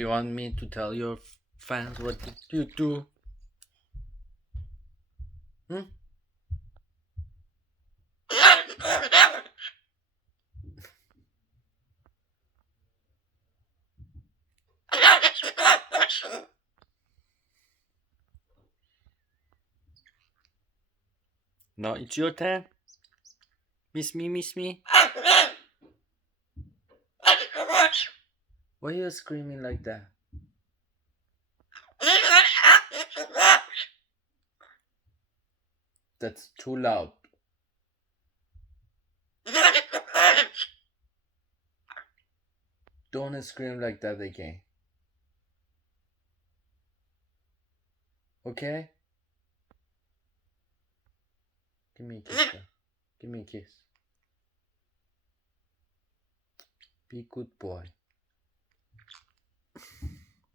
Do you want me to tell your fans what did you do? Hmm? No, it's your turn. Miss me. Why are you screaming like that? That's too loud. Don't scream like that again. Okay? Give me a kiss, girl. Give me a kiss. Be good boy.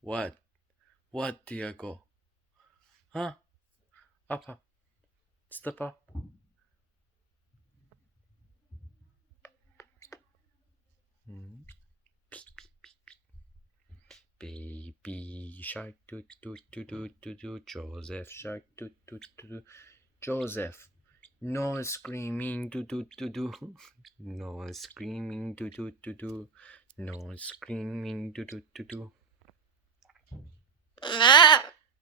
What? What, Diego? Huh? Up. Step up. Baby shark, do. Joseph shark, do. Joseph, no screaming, do. No screaming, do. No screaming, do.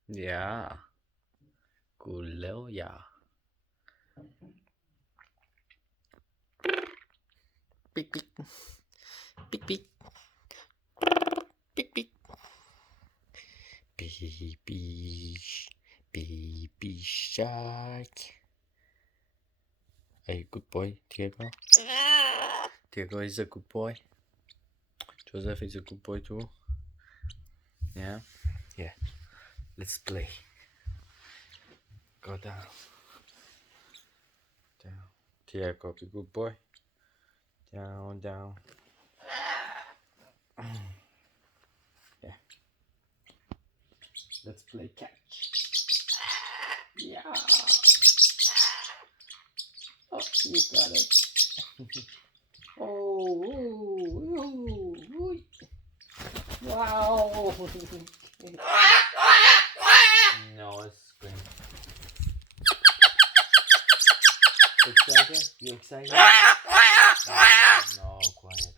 Yeah. Cool, yeah. Beep. Baby shark. Are you a good boy, Diego? Diego is a good boy. Joseph is a good boy too. Yeah? Yeah. Let's play. Go down. Diego, be a good boy. Down. Yeah. Let's play catch. Yeah. Oh, you got it. Oh. Wow. No, it's scream. Excited? You excited? No, quiet.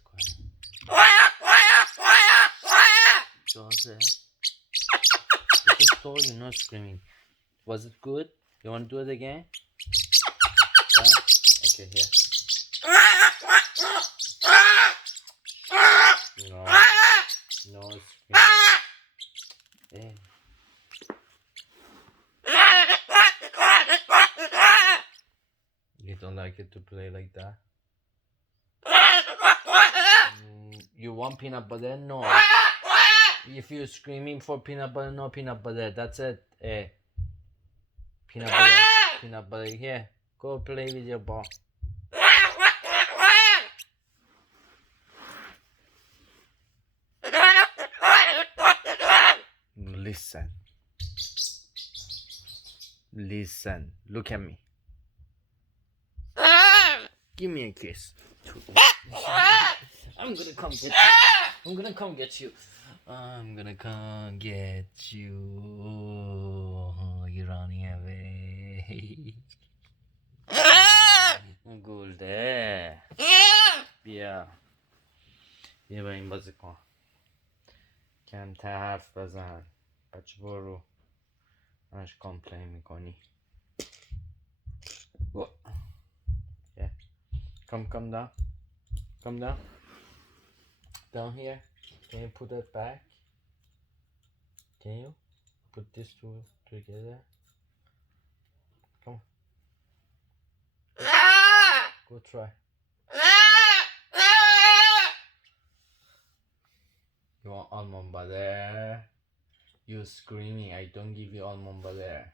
Joseph, I just told you not screaming. Was it good? You want to do it again? Yeah? Okay, here. No screaming. Hey. You don't like it to play like that? You want peanut butter? No. If you're screaming for peanut butter, no peanut butter. That's it. Peanut butter. Here, go play with your ball. Listen. Look at me. Give me a kiss. I'm gonna come get you. I'm gonna come get you. You're running away. Good. بیا با این بازی کن. کمتر حرف بزن. بچه برو. همش کامپلین میکنی. Yeah. Come down. Come down. Down here. Can you put that back? Can you put these two together? Come on. Go try. You want almond butter? You're screaming. I don't give you almond butter.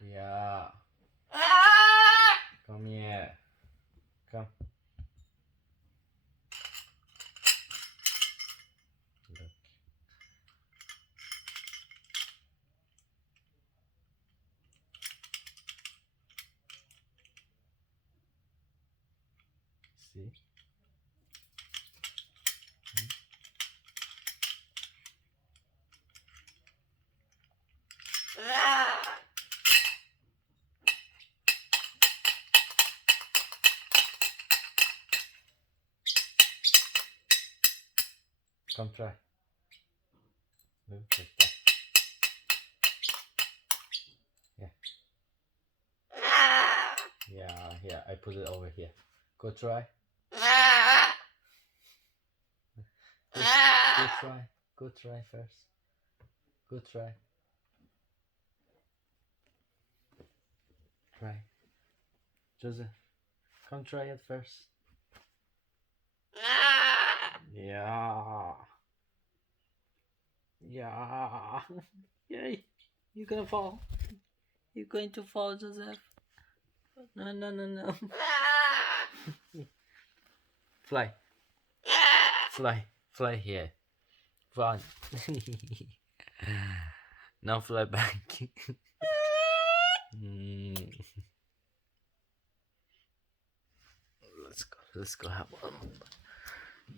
Yeah. Come here. Come. Look. See? Come try. Look like that. Yeah, I put it over here. Go try. Go try. Go try first. Go try. Try. Joseph, come try it first. Yeah. Yeah. Yay. You're gonna fall. You're going to fall, Joseph. No. Fly. Fly here. Fly. Now fly back. Let's go have one.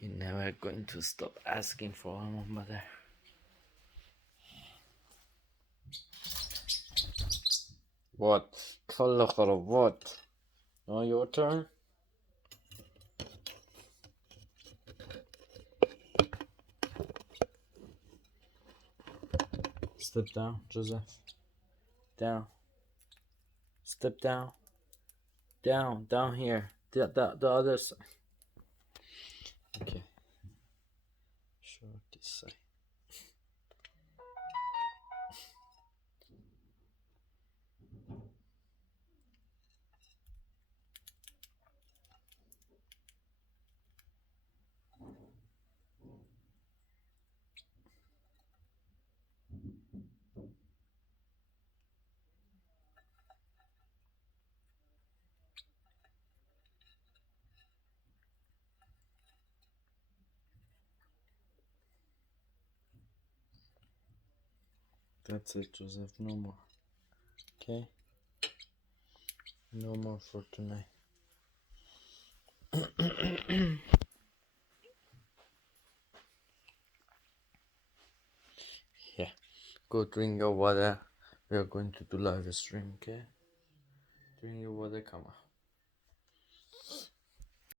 You're never going to stop asking for one, mother. What? Color what? Now your turn. Step down, Joseph. Down. Step down. Down here. The other side. Okay. Sure, this side. That's it, Joseph. No more. Okay? No more for tonight. Yeah. Go drink your water. We are going to do live stream, okay? Drink your water, come on.